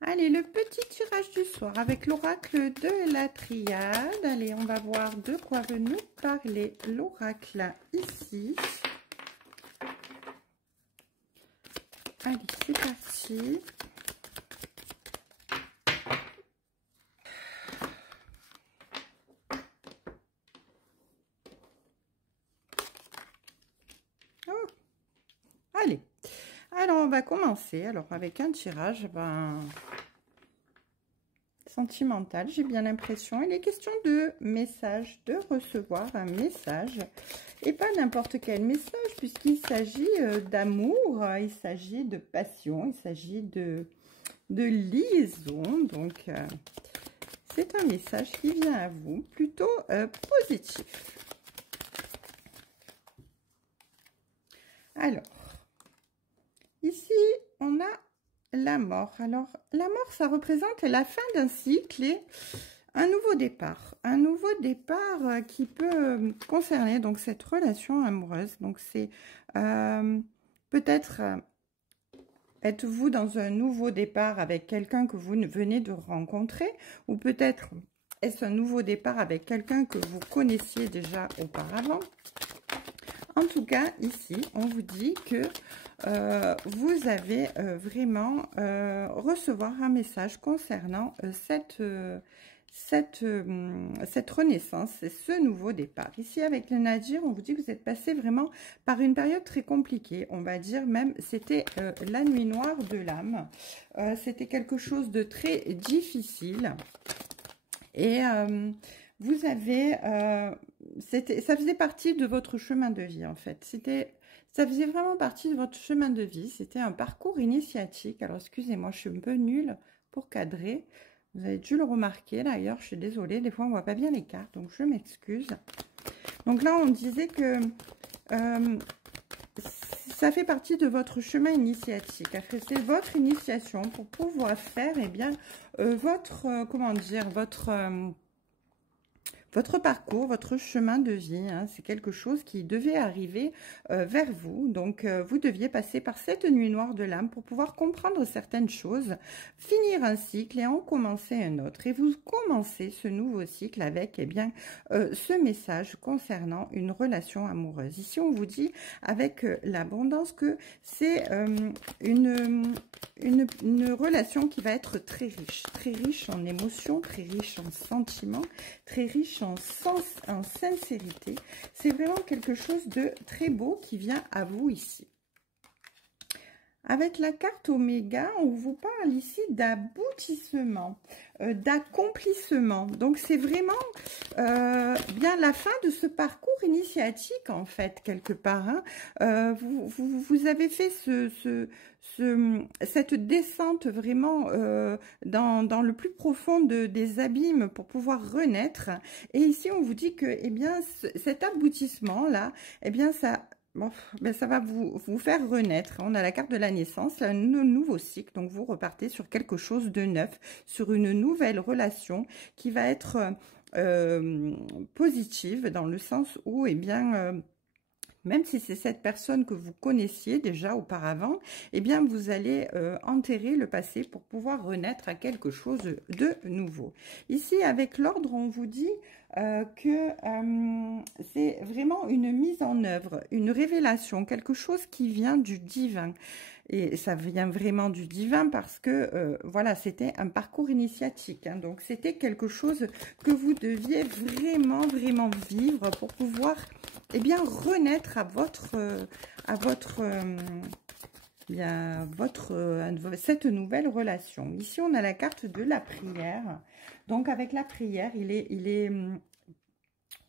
Allez, le petit tirage du soir avec l'oracle de la triade. Allez, on va voir de quoi veut nous parler l'oracle ici. Allez, c'est parti. Oh, allez. Alors, on va commencer. Alors, avec un tirage, sentimental, j'ai bien l'impression. Il est question de message, de recevoir un message. Et pas n'importe quel message, puisqu'il s'agit d'amour, il s'agit de passion, il s'agit de liaison. Donc, c'est un message qui vient à vous, plutôt positif. Alors, ici, on a la mort. Alors, la mort, ça représente la fin d'un cycle et un nouveau départ. Un nouveau départ qui peut concerner donc cette relation amoureuse. Donc, c'est peut-être êtes-vous dans un nouveau départ avec quelqu'un que vous venez de rencontrer, ou peut-être est-ce un nouveau départ avec quelqu'un que vous connaissiez déjà auparavant. En tout cas, ici, on vous dit que vous avez vraiment recevoir un message concernant cette renaissance, ce nouveau départ. Ici, avec le Nadir, on vous dit que vous êtes passé vraiment par une période très compliquée. On va dire même, c'était la nuit noire de l'âme. C'était quelque chose de très difficile. Et vous avez... ça faisait partie de votre chemin de vie, en fait. Ça faisait vraiment partie de votre chemin de vie. C'était un parcours initiatique. Alors, excusez-moi, je suis un peu nulle pour cadrer. Vous avez dû le remarquer, d'ailleurs, je suis désolée. Des fois, on ne voit pas bien les cartes, donc je m'excuse. Donc là, on disait que ça fait partie de votre chemin initiatique. C'est votre initiation pour pouvoir faire, eh bien, comment dire, votre parcours, votre chemin de vie, hein, c'est quelque chose qui devait arriver vers vous. Donc, vous deviez passer par cette nuit noire de l'âme pour pouvoir comprendre certaines choses, finir un cycle et en commencer un autre. Et vous commencez ce nouveau cycle avec, eh bien, ce message concernant une relation amoureuse. Ici, on vous dit avec l'abondance que c'est une relation qui va être très riche en émotions, très riche en sentiments, très riche en sens, en sincérité. C'est vraiment quelque chose de très beau qui vient à vous ici. Avec la carte Oméga, on vous parle ici d'aboutissement, d'accomplissement. Donc, c'est vraiment bien la fin de ce parcours initiatique, en fait, quelque part. Hein. Vous avez fait cette descente vraiment dans le plus profond des abîmes pour pouvoir renaître. Et ici, on vous dit que, eh bien, cet aboutissement-là, eh bien, bon, ben ça va vous faire renaître. On a la carte de la naissance, un nouveau cycle. Donc, vous repartez sur quelque chose de neuf, sur une nouvelle relation qui va être positive dans le sens où, eh bien, même si c'est cette personne que vous connaissiez déjà auparavant, eh bien, vous allez enterrer le passé pour pouvoir renaître à quelque chose de nouveau. Ici, avec l'ordre, on vous dit que c'est vraiment une mise en œuvre, une révélation, quelque chose qui vient du divin. Et ça vient vraiment du divin parce que, voilà, c'était un parcours initiatique. Hein, donc, c'était quelque chose que vous deviez vraiment, vraiment vivre pour pouvoir, eh bien, renaître à cette nouvelle relation. Ici, on a la carte de la prière. Donc, avec la prière,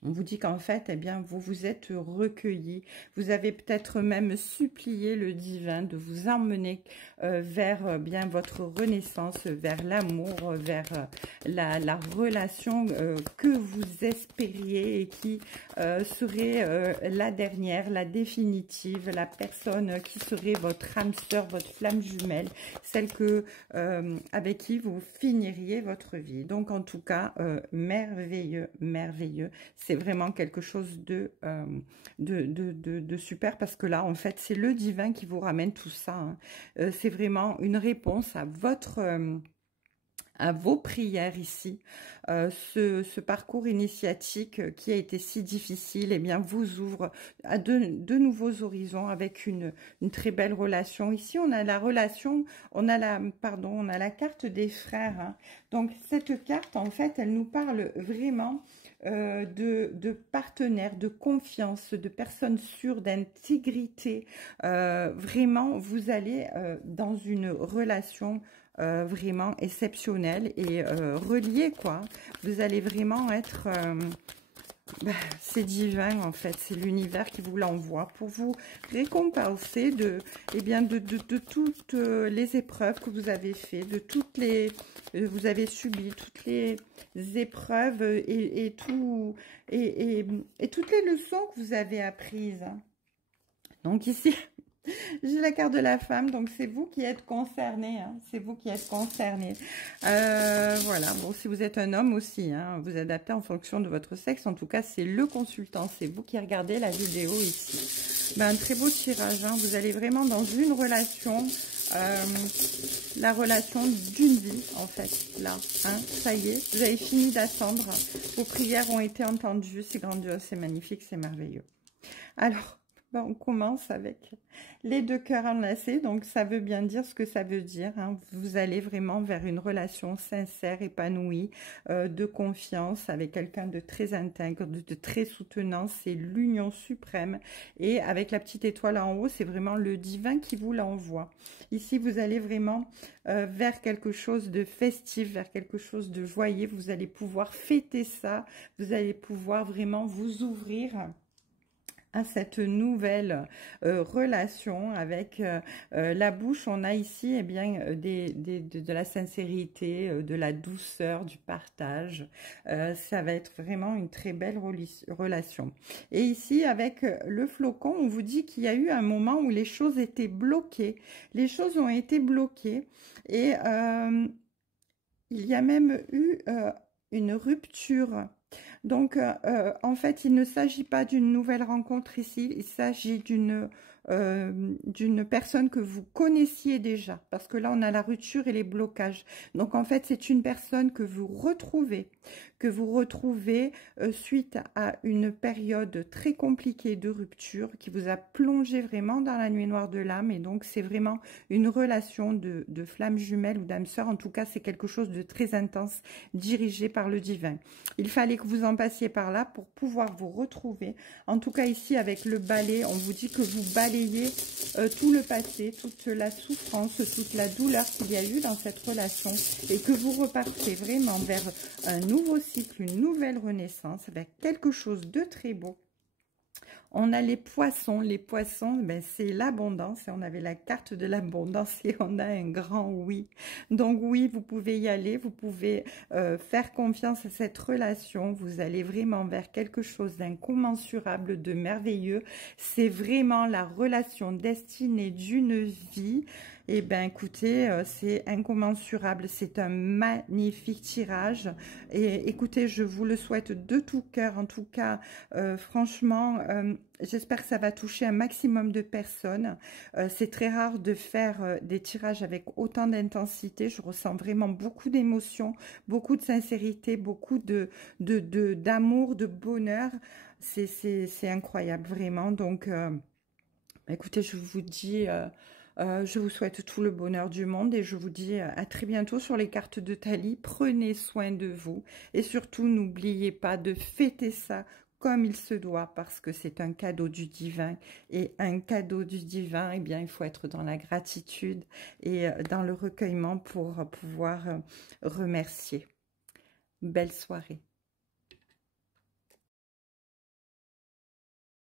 on vous dit qu'en fait, eh bien, vous vous êtes recueilli. Vous avez peut-être même supplié le divin de vous emmener vers bien votre renaissance, vers l'amour, vers la relation que vous espériez et qui serait la dernière, la définitive, la personne qui serait votre âme sœur, votre flamme jumelle, celle avec qui vous finiriez votre vie. Donc, en tout cas, merveilleux, merveilleux. C'est vraiment quelque chose de super parce que là, en fait, c'est le divin qui vous ramène tout ça. Hein. C'est vraiment une réponse à votre à vos prières ici. Ce parcours initiatique qui a été si difficile, eh bien, vous ouvre à de nouveaux horizons avec une très belle relation. Ici, on a la relation, on a la carte des frères, hein. Donc, cette carte, en fait, elle nous parle vraiment de partenaires, de confiance, de personnes sûres, d'intégrité. Vraiment, vous allez dans une relation vraiment exceptionnelle et reliée, quoi. Vous allez vraiment être... c'est divin, en fait. C'est l'univers qui vous l'envoie pour vous récompenser eh bien, de toutes les épreuves que vous avez fait, de toutes les... vous avez subi toutes les épreuves et toutes les leçons que vous avez apprises. Donc ici... j'ai la carte de la femme, donc c'est vous qui êtes concerné, hein, c'est vous qui êtes concerné. Voilà, bon, si vous êtes un homme aussi, hein, vous adaptez en fonction de votre sexe. En tout cas, c'est le consultant, c'est vous qui regardez la vidéo ici. Ben, un très beau tirage, hein, vous allez vraiment dans une relation, la relation d'une vie, en fait, là, hein, ça y est, vous avez fini d'attendre, vos prières ont été entendues, c'est grandiose, c'est magnifique, c'est merveilleux. Alors, ben, on commence avec les 2 cœurs enlacés, donc ça veut bien dire ce que ça veut dire, hein. Vous allez vraiment vers une relation sincère, épanouie, de confiance avec quelqu'un de très intègre, de très soutenant, c'est l'union suprême. Et avec la petite étoile en haut, c'est vraiment le divin qui vous l'envoie. Ici, vous allez vraiment vers quelque chose de festif, vers quelque chose de joyeux, vous allez pouvoir fêter ça, vous allez pouvoir vraiment vous ouvrir à cette nouvelle relation avec la bouche. On a ici eh bien, de la sincérité, de la douceur, du partage. Ça va être vraiment une très belle relation. Et ici, avec le flocon, on vous dit qu'il y a eu un moment où les choses étaient bloquées. Les choses ont été bloquées et il y a même eu une rupture. Donc, en fait, il ne s'agit pas d'une nouvelle rencontre ici, il s'agit d'une personne que vous connaissiez déjà, parce que là, on a la rupture et les blocages. Donc, en fait, c'est une personne que vous retrouvez suite à une période très compliquée de rupture qui vous a plongé vraiment dans la nuit noire de l'âme. Et donc, c'est vraiment une relation de flamme jumelle ou d'âme sœur. En tout cas, c'est quelque chose de très intense, dirigé par le divin. Il fallait que vous en passiez par là pour pouvoir vous retrouver. En tout cas, ici, avec le balai, on vous dit que vous balayez tout le passé, toute la souffrance, toute la douleur qu'il y a eu dans cette relation et que vous repartez vraiment vers un nouveau cycle, une nouvelle renaissance, avec quelque chose de très beau. On a les poissons, ben c'est l'abondance, et on avait la carte de l'abondance et on a un grand oui. Donc oui, vous pouvez y aller, vous pouvez faire confiance à cette relation, vous allez vraiment vers quelque chose d'incommensurable, de merveilleux. C'est vraiment la relation destinée d'une vie. Eh bien, écoutez, c'est incommensurable, c'est un magnifique tirage. Et écoutez, je vous le souhaite de tout cœur. En tout cas, franchement, j'espère que ça va toucher un maximum de personnes. C'est très rare de faire des tirages avec autant d'intensité. Je ressens vraiment beaucoup d'émotions, beaucoup de sincérité, beaucoup d'amour, de bonheur. C'est incroyable, vraiment. Donc, écoutez, je vous dis... je vous souhaite tout le bonheur du monde et je vous dis à très bientôt sur les cartes de Thalie. Prenez soin de vous et surtout n'oubliez pas de fêter ça comme il se doit parce que c'est un cadeau du divin et un cadeau du divin, eh bien il faut être dans la gratitude et dans le recueillement pour pouvoir remercier. Belle soirée.